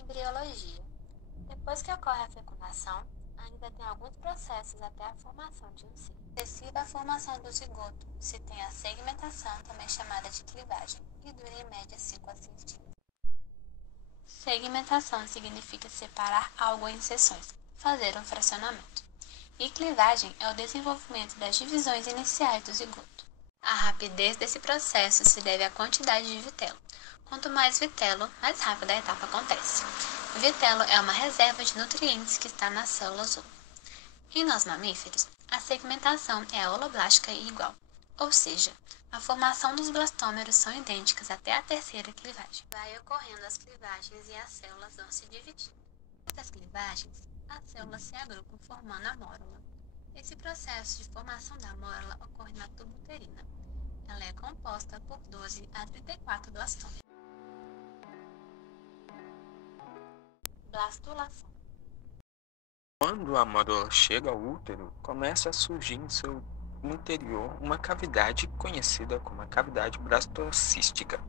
Embriologia. Depois que ocorre a fecundação, ainda tem alguns processos até a formação de um cisto. Sucessiva a formação do zigoto, se tem a segmentação, também chamada de clivagem, e dura em média 5 a 6 dias. Segmentação significa separar algo em seções, fazer um fracionamento. E clivagem é o desenvolvimento das divisões iniciais do zigoto. A rapidez desse processo se deve à quantidade de vitelo. Quanto mais vitelo, mais rápido a etapa acontece. O vitelo é uma reserva de nutrientes que está nas células ovo. Em nós mamíferos, a segmentação é holoblástica e igual, ou seja, a formação dos blastômeros são idênticas até a terceira clivagem. Vai ocorrendo as clivagens e as células vão se dividindo. Das clivagens, as células se agrupam formando a mórula. Esse processo de formação da mórula ocorre na tuba uterina. Ela é composta por 12 a 34 blastômeros. Blastulação. Quando a mórula chega ao útero, começa a surgir em seu interior uma cavidade conhecida como a cavidade blastocística.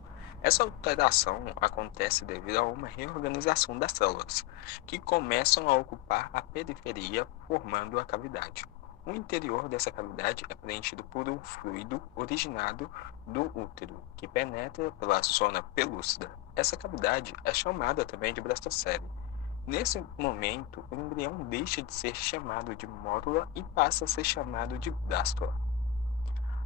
Essa alteração acontece devido a uma reorganização das células, que começam a ocupar a periferia, formando a cavidade. O interior dessa cavidade é preenchido por um fluido originado do útero, que penetra pela zona pelúcida. Essa cavidade é chamada também de blastocele. Nesse momento, o embrião deixa de ser chamado de mórula e passa a ser chamado de blástula.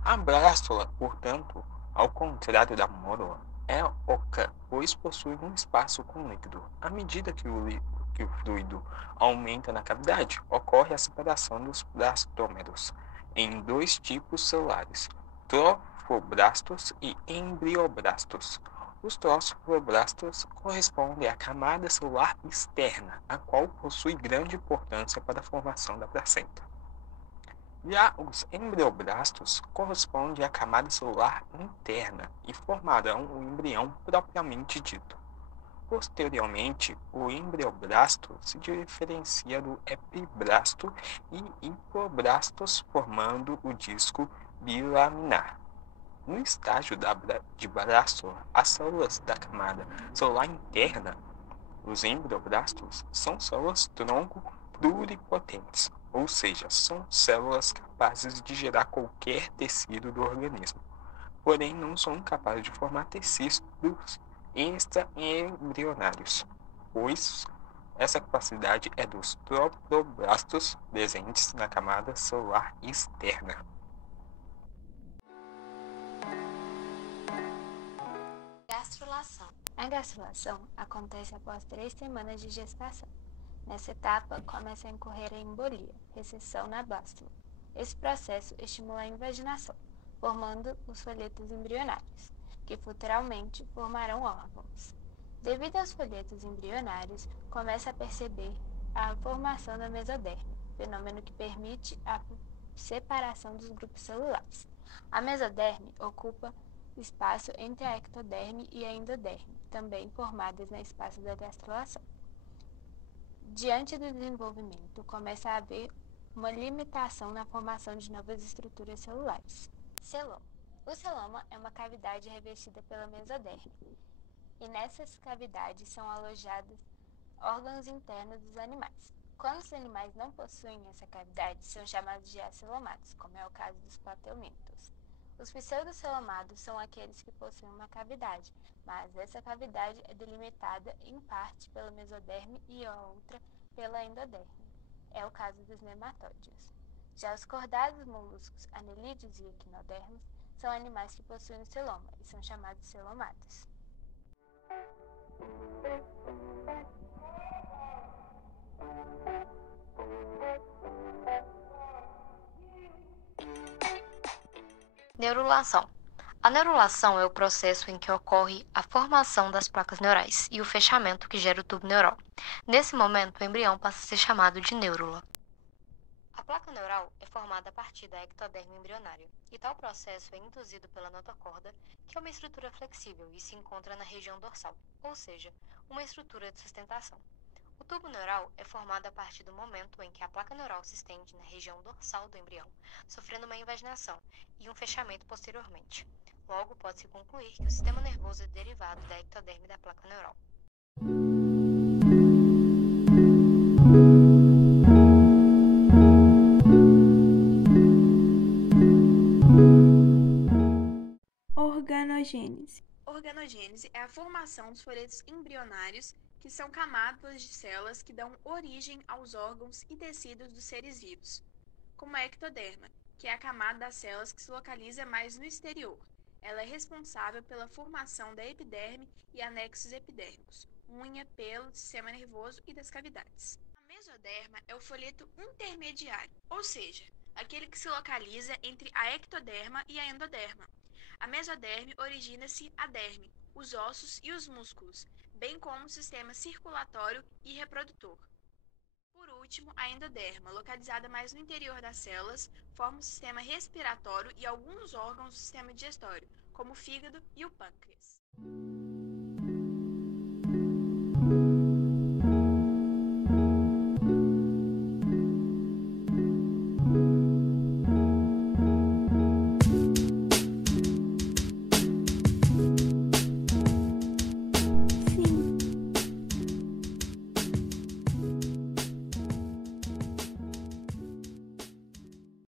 A blástula, portanto, ao contrário da mórula, é oca, pois possui um espaço com líquido. À medida que o fluido aumenta na cavidade, ocorre a separação dos blastômeros em dois tipos celulares, trofoblastos e embrioblastos. Os trofoblastos correspondem à camada celular externa, a qual possui grande importância para a formação da placenta. Já os embrioblastos correspondem à camada celular interna e formarão o embrião propriamente dito. Posteriormente, o embrioblasto se diferencia do epiblasto e hipoblastos, formando o disco bilaminar. No estágio de blástula, as células da camada celular interna, os embrioblastos, são células tronco pluripotentes, ou seja, são células capazes de gerar qualquer tecido do organismo, porém não são capazes de formar tecidos extraembrionários, pois essa capacidade é dos trophoblastos presentes na camada celular externa. Gastrulação. A gastrulação acontece após 3 semanas de gestação. Nessa etapa, começa a incorrer a embolia, recessão na blástula. Esse processo estimula a invaginação, formando os folhetos embrionários, que futuramente formarão órgãos. Devido aos folhetos embrionários, começa a perceber a formação da mesoderme, fenômeno que permite a separação dos grupos celulares. A mesoderme ocupa espaço entre a ectoderme e a endoderme, também formadas no espaço da gastrulação. Diante do desenvolvimento, começa a haver uma limitação na formação de novas estruturas celulares. Celoma. O celoma é uma cavidade revestida pela mesoderme, e nessas cavidades são alojados órgãos internos dos animais. Quando os animais não possuem essa cavidade, são chamados de acelomados, como é o caso dos plateumintos. Os pseudocelomados são aqueles que possuem uma cavidade, mas essa cavidade é delimitada em parte pela mesoderme e a outra pela endoderme. É o caso dos nematóides. Já os cordados moluscos, anelídeos e equinodermos são animais que possuem o celoma e são chamados celomados. Neurulação. A neurulação é o processo em que ocorre a formação das placas neurais e o fechamento que gera o tubo neural. Nesse momento, o embrião passa a ser chamado de neurula. A placa neural é formada a partir da ectoderme embrionária, e tal processo é induzido pela notocorda, que é uma estrutura flexível e se encontra na região dorsal, ou seja, uma estrutura de sustentação. O tubo neural é formado a partir do momento em que a placa neural se estende na região dorsal do embrião, sofrendo uma invaginação e um fechamento posteriormente. Logo, pode-se concluir que o sistema nervoso é derivado da ectoderme da placa neural. organogênese é a formação dos folhetos embrionários, que são camadas de células que dão origem aos órgãos e tecidos dos seres vivos, como a ectoderma, que é a camada das células que se localiza mais no exterior. Ela é responsável pela formação da epiderme e anexos epidérmicos, unha, pelo, sistema nervoso e das cavidades. A mesoderma é o folheto intermediário, ou seja, aquele que se localiza entre a ectoderma e a endoderma. A mesoderme origina-se a derme, os ossos e os músculos, bem como o sistema circulatório e reprodutor. Por último, a endoderma, localizada mais no interior das células, forma o sistema respiratório e alguns órgãos do sistema digestório, como o fígado e o pâncreas.